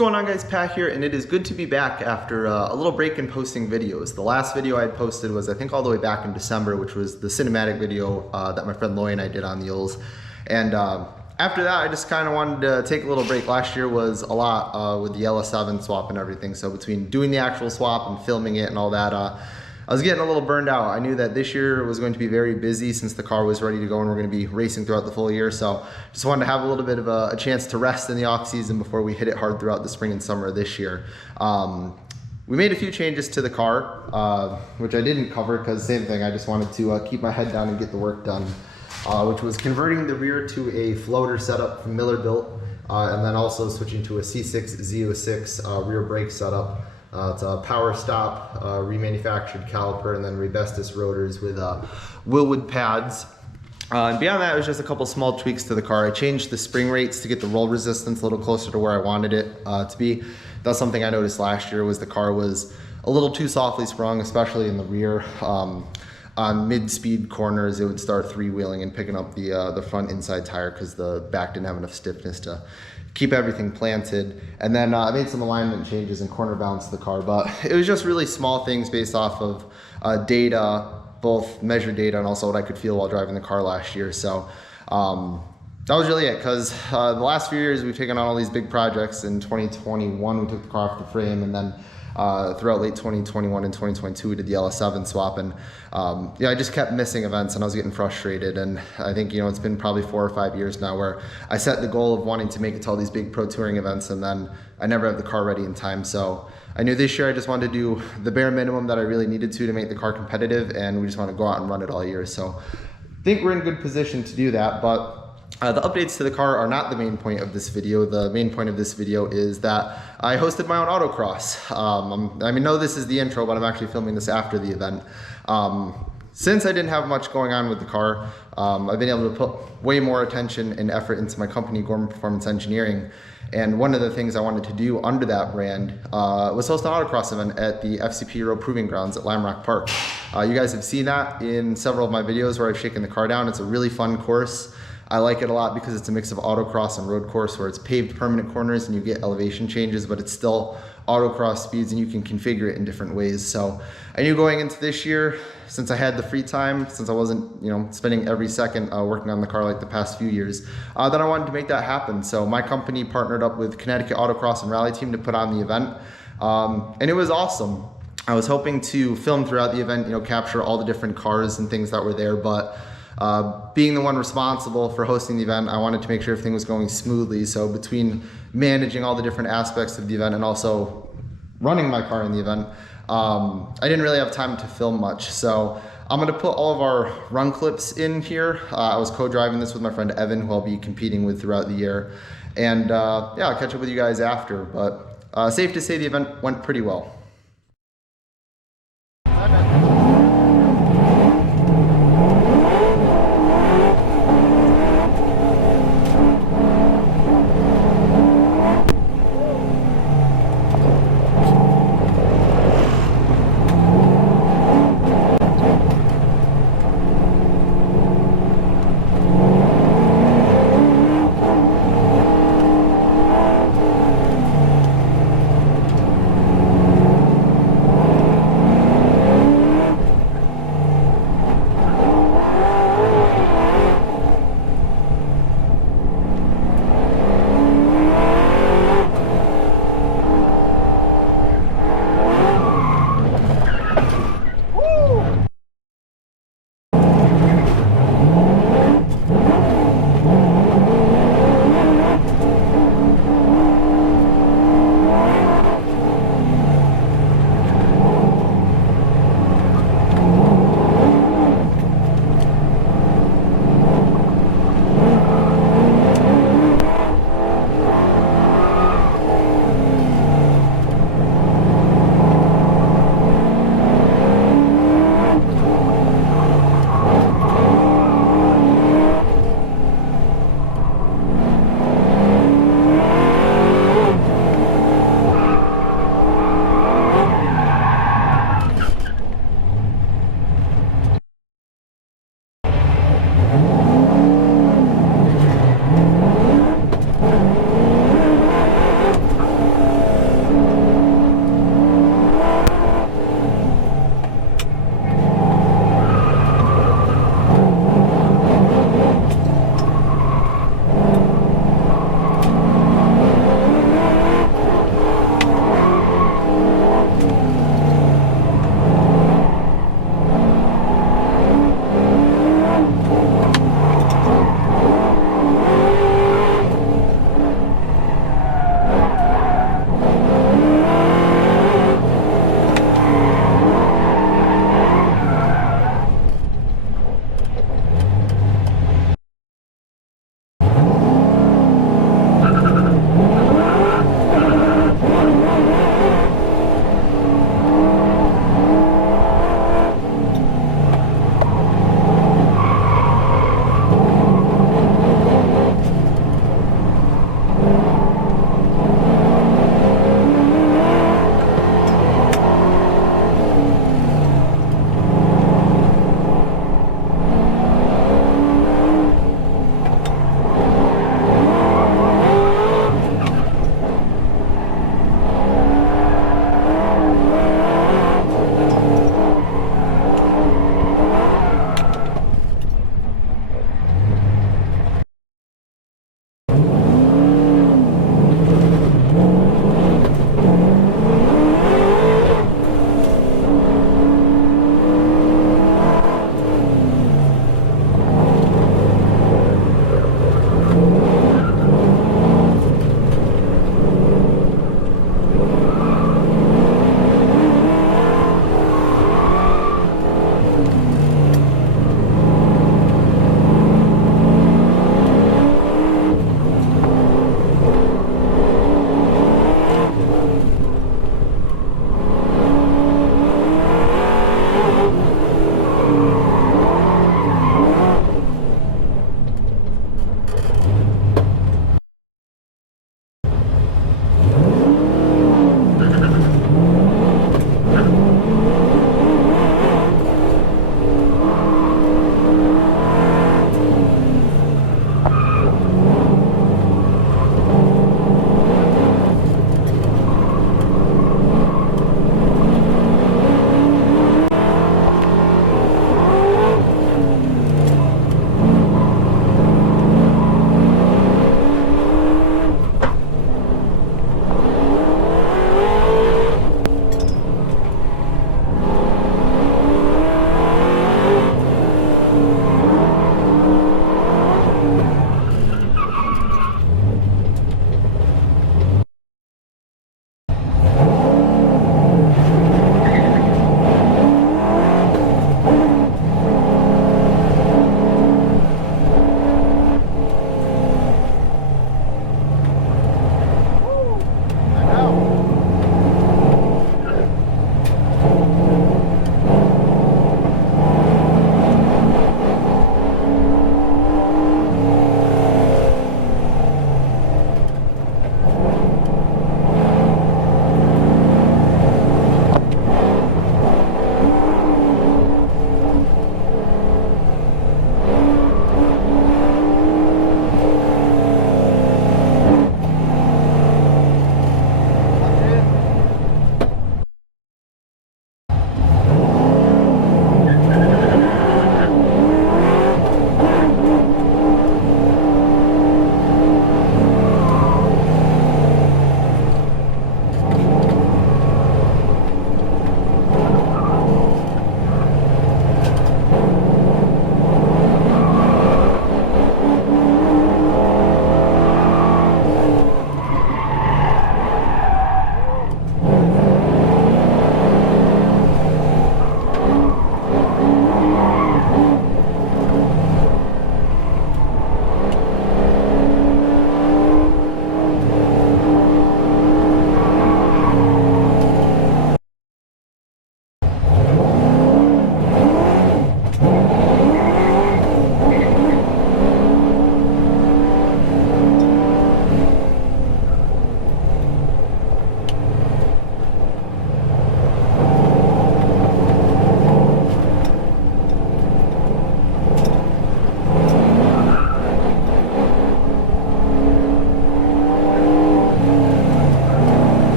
What's going on, guys? Pat here, and it is good to be back after a little break in posting videos. The last video I had posted was I think all the way back in December, which was the cinematic video that my friend Loy and I did on the Yules. And after that, I just kind of wanted to take a little break. Last year was a lot with the LS7 swap and everything, so between doing the actual swap and filming it and all that, I was getting a little burned out. I knew that this year was going to be very busy since the car was ready to go and we're going to be racing throughout the full year. So just wanted to have a little bit of a chance to rest in the off season before we hit it hard throughout the spring and summer this year. We made a few changes to the car, which I didn't cover because same thing, I just wanted to keep my head down and get the work done, which was converting the rear to a floater setup from Miller Built, and then also switching to a C6 Z06 rear brake setup. It's a power stop, remanufactured caliper, and then Rebestis rotors with Willwood pads. And beyond that, it was just a couple small tweaks to the car. I changed the spring rates to get the roll resistance a little closer to where I wanted it to be. That's something I noticed last year, was the car was a little too softly sprung, especially in the rear. On mid-speed corners, it would start three-wheeling and picking up the front inside tire because the back didn't have enough stiffness to keep everything planted. And then I made some alignment changes and corner balance to the car, but it was just really small things based off of data, both measured data and also what I could feel while driving the car last year. So that was really it, because the last few years we've taken on all these big projects. In 2021 we took the car off the frame, and then throughout late 2021 and 2022 we did the LS7 swap, and yeah, I just kept missing events and I was getting frustrated. And I think, you know, it's been probably 4 or 5 years now where I set the goal of wanting to make it to all these big pro touring events, and then I never have the car ready in time. So I knew this year I just wanted to do the bare minimum that I really needed to make the car competitive, and we just want to go out and run it all year. So I think we're in good position to do that. But the updates to the car are not the main point of this video. The main point of this video is that I hosted my own autocross. I mean, no, this is the intro, but I'm actually filming this after the event. Since I didn't have much going on with the car, I've been able to put way more attention and effort into my company, Gorman Performance Engineering. And one of the things I wanted to do under that brand was host an autocross event at the FCP Road Proving Grounds at Lamrock Park. You guys have seen that in several of my videos where I've shaken the car down. It's a really fun course. I like it a lot because it's a mix of autocross and road course, where it's paved permanent corners and you get elevation changes, but it's still autocross speeds and you can configure it in different ways. So I knew going into this year, since I had the free time, since I wasn't, you know, spending every second working on the car like the past few years, that I wanted to make that happen. So my company partnered up with Connecticut Autocross and Rally Team to put on the event, and it was awesome. I was hoping to film throughout the event, you know, capture all the different cars and things that were there, but being the one responsible for hosting the event, I wanted to make sure everything was going smoothly. So between managing all the different aspects of the event and also running my car in the event, I didn't really have time to film much. So I'm gonna put all of our run clips in here. I was co-driving this with my friend Evan, who I'll be competing with throughout the year. And yeah, I'll catch up with you guys after, but safe to say the event went pretty well.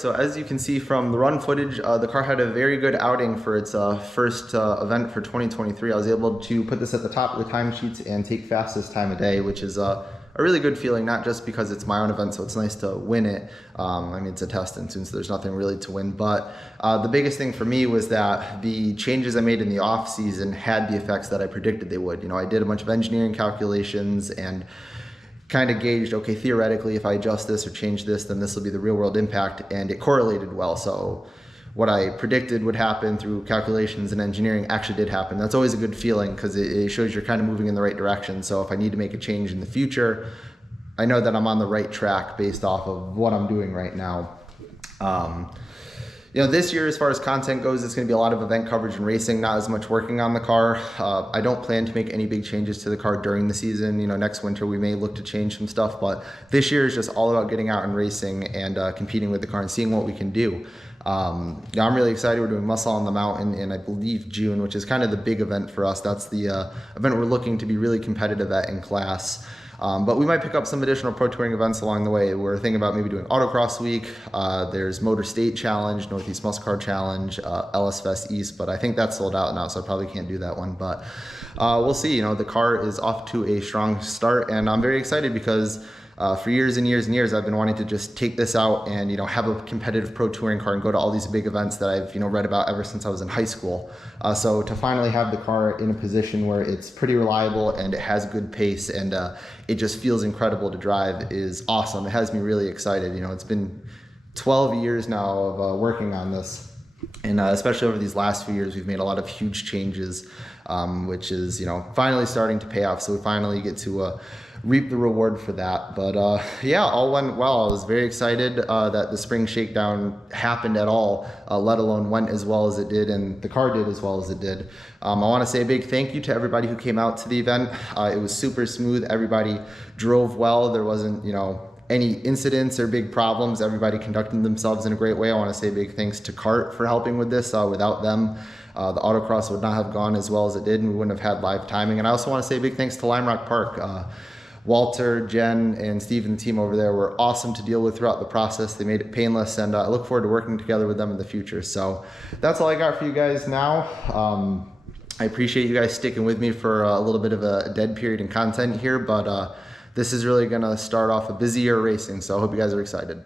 so as you can see from the run footage, the car had a very good outing for its first event for 2023. I was able to put this at the top of the timesheets and take fastest time of day, which is a really good feeling, not just because it's my own event, so it's nice to win it. I mean, it's a test, and since there's nothing really to win, but the biggest thing for me was that the changes I made in the off season had the effects that I predicted they would. You know, I did a bunch of engineering calculations and kind of gauged, okay, theoretically, if I adjust this or change this, then this will be the real world impact, and it correlated well. So what I predicted would happen through calculations and engineering actually did happen. That's always a good feeling because it shows you're kind of moving in the right direction. So if I need to make a change in the future, I know that I'm on the right track based off of what I'm doing right now. You know, this year, as far as content goes, it's going to be a lot of event coverage and racing, not as much working on the car. I don't plan to make any big changes to the car during the season. You know, next winter we may look to change some stuff, but this year is just all about getting out and racing and competing with the car and seeing what we can do. I'm really excited. We're doing Muscle on the Mountain in, I believe, June, which is kind of the big event for us. That's the event we're looking to be really competitive at in class. But we might pick up some additional pro touring events along the way. We're thinking about maybe doing Autocross Week. There's Motor State Challenge, Northeast Muscle Car Challenge, LS Fest East, but I think that's sold out now, so I probably can't do that one. But we'll see. You know, the car is off to a strong start, and I'm very excited because for years and years and years, I've been wanting to just take this out and, you know, have a competitive pro touring car and go to all these big events that I've, you know, read about ever since I was in high school. So to finally have the car in a position where it's pretty reliable and it has good pace and it just feels incredible to drive is awesome. It has me really excited. You know, it's been 12 years now of working on this. And especially over these last few years, we've made a lot of huge changes, which is, you know, finally starting to pay off. So we finally get to reap the reward for that. But yeah, all went well. I was very excited that the spring shakedown happened at all, let alone went as well as it did, and the car did as well as it did. I want to say a big thank you to everybody who came out to the event. It was super smooth. Everybody drove well. There wasn't, you know, any incidents or big problems. Everybody conducted themselves in a great way. I want to say a big thanks to CART for helping with this. Without them, the Autocross would not have gone as well as it did, and we wouldn't have had live timing. And I also want to say a big thanks to Lime Rock Park. Walter, Jen, and Steve and the team over there were awesome to deal with throughout the process. They made it painless, and I look forward to working together with them in the future. So that's all I got for you guys now. I appreciate you guys sticking with me for a little bit of a dead period in content here, but this is really going to start off a busy year racing, so I hope you guys are excited.